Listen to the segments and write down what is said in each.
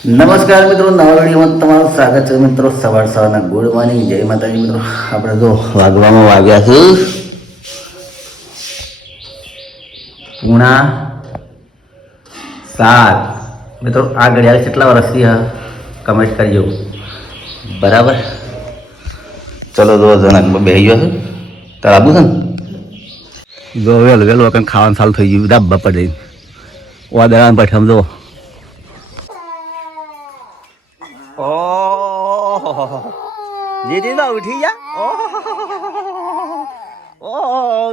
નમસ્કાર મિત્રો, નવા વિડીયોમાં તમારું સ્વાગત છે મિત્રો. સવારના ગુડ મોર્નિંગ, જય માતાજી મિત્રો. આપણે તો વાગવામાં વાગ્યા છે 7:30 મિત્રો. આ ઘડિયાળ કેટલા વર્ષથી કમેન્ટ કરજો બરાબર. ચલો દો જણા બેસી ગયો છે તાર આબુ છે ને જો વહેલું વહેલું કંઈ ખાવાનું ચાલુ થઈ ગયું. ડાબા પડી વાદળા પઠામ જો જીતી તો ઉઠી ગયા.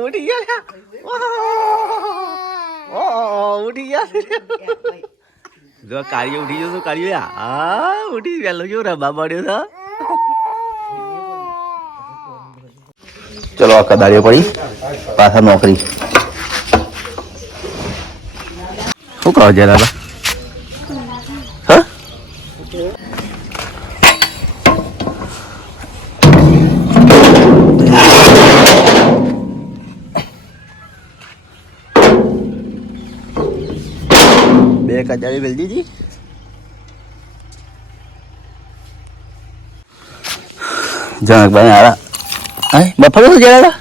ઉઠી ગયા ઉઠી ગયા જો કાર્ય ઉઠી ગયો. કાર્ય હા ઉઠી વહેલો જો રબા પડ્યો છે. ચલો આખા દાડીઓ પડી પાછા નોકરી. શું કહો જરા હા બે કજારી વેલ દીધી. જનકભાઈ આરા બફારો જરા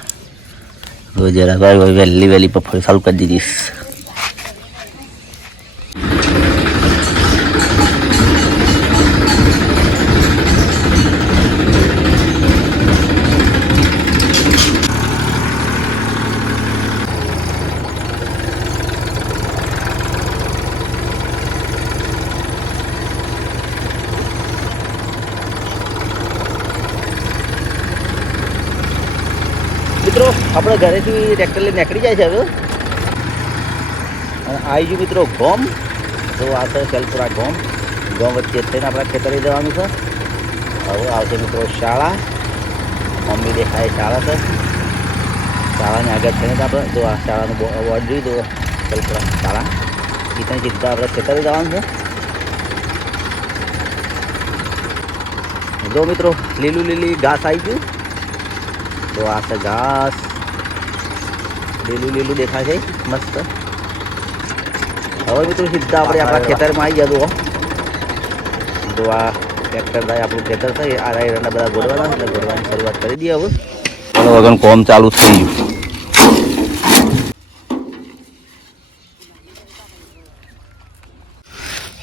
જરા ભાઈ વહેલી વહેલી બફારો ચાલુ કરી દીધી. મિત્રો આપણે ઘરેથી ટ્રેક્ટર લઈને નીકળી જાય છે હવે. અને આવી ગયું મિત્રો ગોમ. તો આ છે સેલપુરા ગોમ. ગોમ વચ્ચે થઈને આપણા ખેતરે જવાનું છે. હવે આવશે મિત્રો શાળા. મમ્મી દેખાય શાળા છે. શાળાની આગળ થઈને આપણે જો આ શાળાનું બોર્ડ જોઈ દો સેલપુરા શાળા. એ ત્યાં સીધા આપણે ખેતરે જવાનું છે. જો મિત્રો લીલી ઘાસ આવી ગયું. તો આ છે ઘાસ. લીલું દેખાય છે મસ્ત. હવે મિત્રો સીધા આપણે આપણા ખેતરમાં આવી ગયા. તો આ ટ્રેક્ટર થાય આપણું ખેતર છે. આ રાયરના બધા ગોળવાના એટલે ગોળવાની શરૂઆત કરી દઈએ હવે. વગર કોમ ચાલુ થઈ ગયું.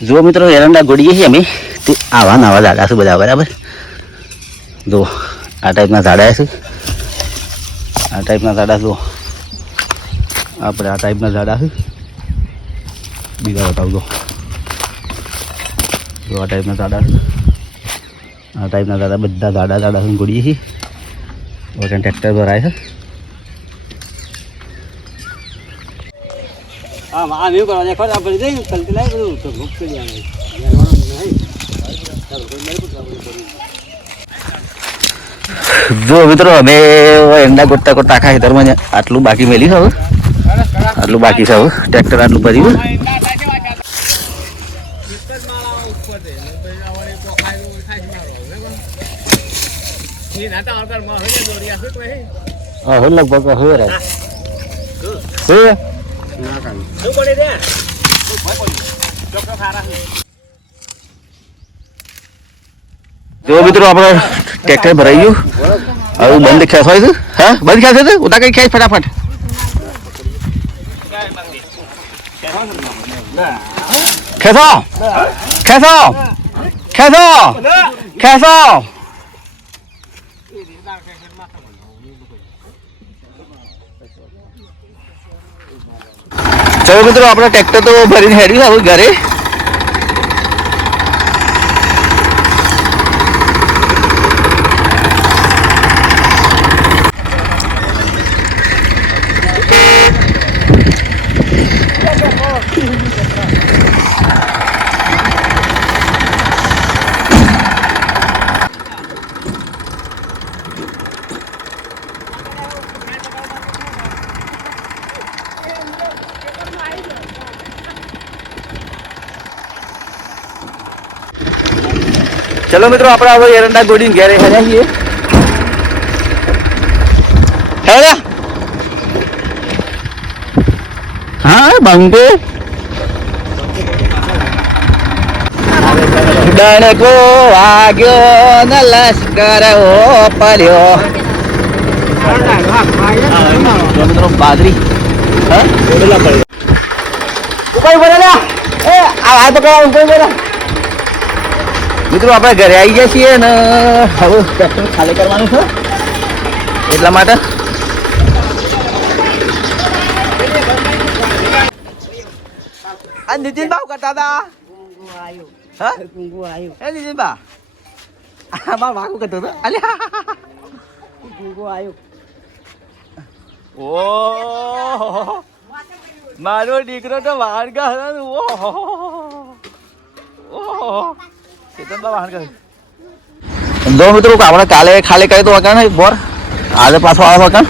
જો મિત્રો એરંડા ગોળીએ છીએ અમે. તે આવા નવા ઝાડા છે બધા બરાબર. જો આ ટાઈપના ઝાડા છે. આ ટાઈપના ઝાડા જો આપણે આ ટાઈપના ઝાડા છે. બીજા બતાવજો જો આ ટાઈપના ઝાડા છે. આ ટાઈપના ઝાડા બધા ઝાડા ગોળીએ છીએ. ત્યાં ટ્રેક્ટર ભરાય છે. જો મિત્રો અમે એંડા ગોટતા ગોટતા આખા ખેતરમાં આટલું બાકી મેલી છે. હવે આટલું બાકી છે. હવે ટ્રેક્ટર આટલું ભર્યું. લગભગ જો મિત્રો આપણે ટ્રેક્ટર ભરાઈ ગયું. હવે બંધ ખેંચવાય છે. હા બંધ ખેંચે છે. ઉતા કઈ ખેંચ ફટાફટ. ખેંચો ખેંચો ખેંચો ખેંચો. ચલો મિત્રો આપણે ટ્રેક્ટર તો ભરીને હેડ્યું હવે ઘરે. ચલો મિત્રો આપણે હવે એરંડા ગોડીને ઘેરે હેડ્યા છીએ. હા બંકો ડણકો વાગ્યો ને લશ્કર પડ્યો. મિત્રો બાજરી મિત્રો આપણે ઘરે આવી ગયા છીએ ને હવે ટ્રેક્ટર ખાલી કરવાનું છે એટલા માટે આ નીતિન ભાવ કરતા હતા. હા એ નીતિન બા માર વાકું કરતો હતો. ઓ મારો દીકરો તો વાહન ગયો. જો મિત્રો આપણે કાલે ખાલી કરી તો વગર નહીં બોર આજે પાછો આવે વગર.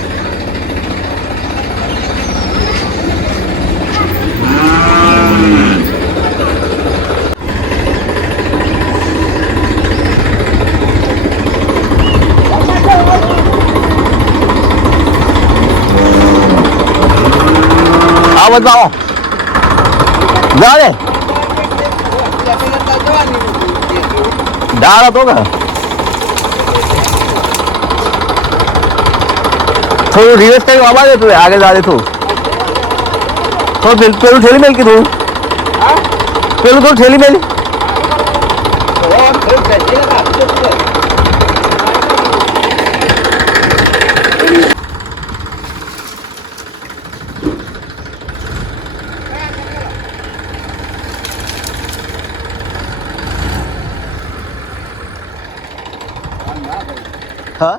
આવો જાઓ જાઓ રે डाल तो का थोड़ा रिवर्स करके आवाज दे तू आगे जा दे तू थोड़ा पेलू ठेली मेल की तू पेलू तो ठेली मेल हाँ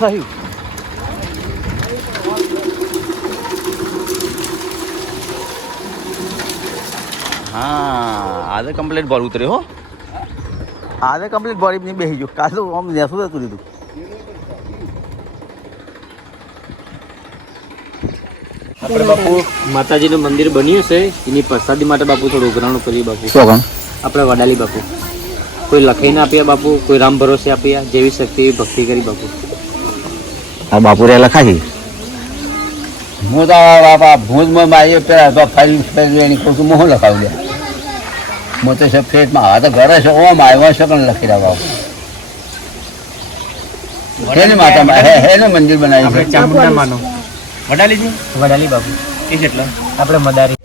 सही हाँ आधे कंप्लीट बॉल उतरे हो आधे कंप्लीट बॉडी नहीं बेही जो काल तो हम जैसो दे तुरी तू આપણે બાપુ માતાજીનું મંદિર બન્યું છે એની પ્રસાદી માટે બાપુ થોડું ઉઘરાણું કરીએ બાપુ. આપણે વડાલી બાપુ કોઈ લખાઈને આપ્યા બાપુ કોઈ રામ ભરોસે આપ્યા જેવી શક્તિ એવી ભક્તિ કરી બાપુ. આ બાપુ રે લખાજી હું તો બાપા ભૂજમાં મારી પેલા ફરી એની ખોટું મોહ લખાવી દે હું તો સફેદમાં હા તો ઘરે છે ઓમ આવ્યો છે પણ લખી રહ્યા બાપુ હેને માતા હેને મંદિર બનાવ્યું આપણે ચામુંડા માનો વડાલીજી વડાલી બાપુ એ કેટલા આપણે મદારી.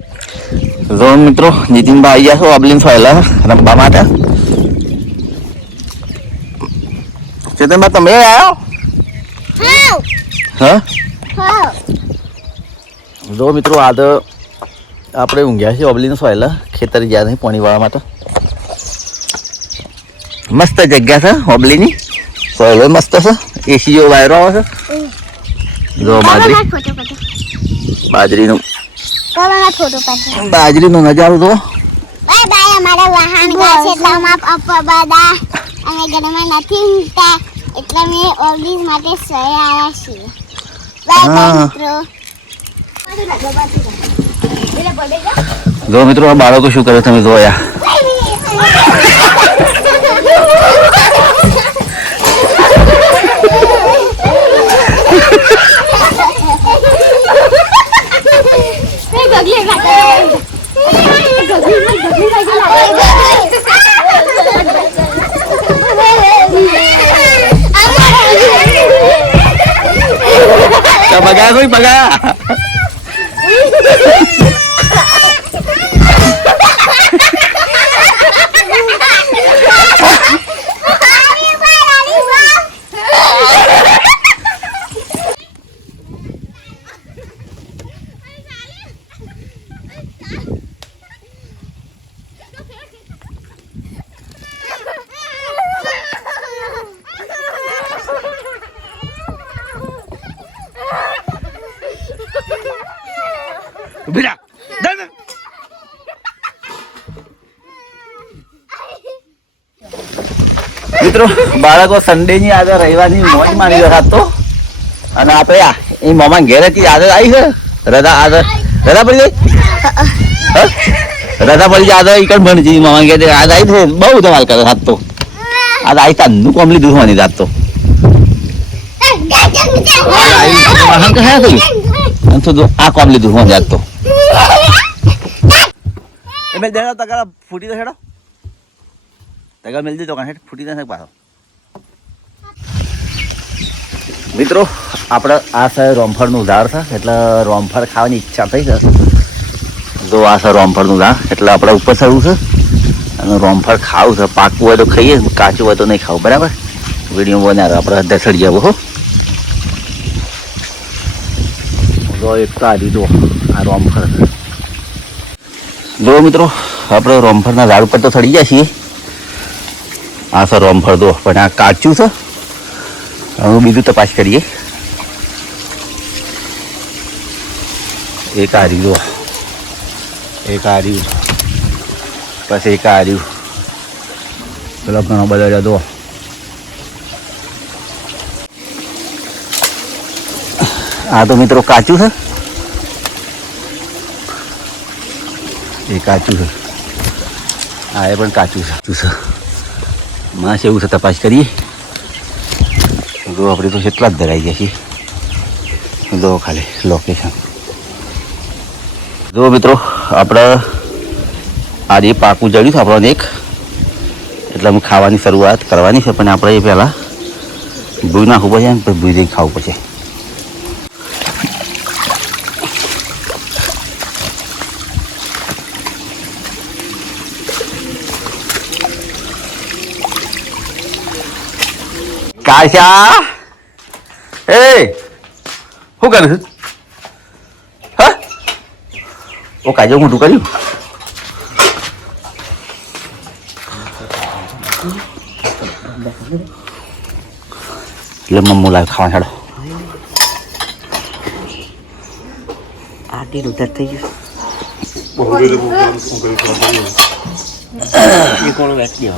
જો મિત્રો નીતિનભાઈ આવ્યા છો અબલીન ફાયલા રમવા માટે. ચેતનભાઈ તમે આવ્યો હા જો મિત્રો આજ આપણે ઊંઘ્યા છીએ અબલીન ફાયલા ખેતર ગયા નહીં પાણી વાળવા માટે. મસ્ત જગ્યા છે અબલીની ફાયલો મસ્ત છે એસી જેવો વાયરો આવે છે. જો બાજરીનું બાજરીનો નજારો તો અમારા વાહન છે એટલે અમારા બધા અમે ઘરમાં નથી ઊંઘતા એટલે અમે ઓફિસ માટે સહી આવ્યા છીએ. જો મિત્રો આ બાળકો શું કરે તમે જોયા બગા કોઈ બગા Bira, dale. મિત્રો બાળકો સન્ડે ની આજે રવિવારની મોજ મારી રહ્યા તો અને આપણે આ એ મામા ઘેરેથી આજે આવી છે રજા આજે રજા પડી જાય રજા પડી જાય આજે એકડ ભણજી મામા ઘેર આજે આવી છે બહુ ધમાલ કરે રાત તો આજે આવી તાનું કોમ લીધું હોવાની રાત તો વાહન કે હે થયું એમ તો આ કોમ લીધું હું જાત તો એ મેલ દેડો તગા ફૂટી તો હેડો તગા મેલ દીધો કાંઠે ફૂટી ના પાછો મિત્રો આપણે આ છે રોમફળનું ઝાડ છે એટલે રોમફળ ખાવાની ઈચ્છા થઈ છે તો આ છે રોમફળનું ઝાડ એટલે આપણે ઉપર ચડવું છે અને રોમફળ ખાવું છે પાકવું હોય તો ખાઈએ કાચું હોય તો નહીં ખાવું બરાબર વિડીયો બનાવે આપણે અડધા ચડી જવું હો જો એક તો આ દીધો આ રોમફળ જો મિત્રો આપણે રોમફળના ઝાડ ઉપર તો ચડી ગયા છીએ આ છે રોમફળ દો પણ આ કાચું છે હવે બીજું તપાસ કરીએ એક આ રહ્યું એક આ રહ્યું પછી એક આ રહ્યું પેલો ઘણો બધા રહ્યા દો આ તો મિત્રો કાચું છે એ કાચું છે આ એ પણ કાચું છે માસ એવું છે તપાસ કરીએ જો આપણે તો કેટલા જ ધરાઈ ગયા છીએ જો ખાલી લોકેશન જો મિત્રો આપણે આજે પાકું જડ્યું છે આપણને એક એટલે અમે ખાવાની શરૂઆત કરવાની છે પણ આપણે એ પહેલાં ભૂઈ નાખવું પડશે ને પછી ભૂઈ જઈને ખાવું પડશે કાશા એ શું કરે છે હા ઓ કાજો મોટું કર્યું એટલે મમ્મુ લાવ ખાવા છાડો આટી ઉતર થઈ ગયું કોણ બેસી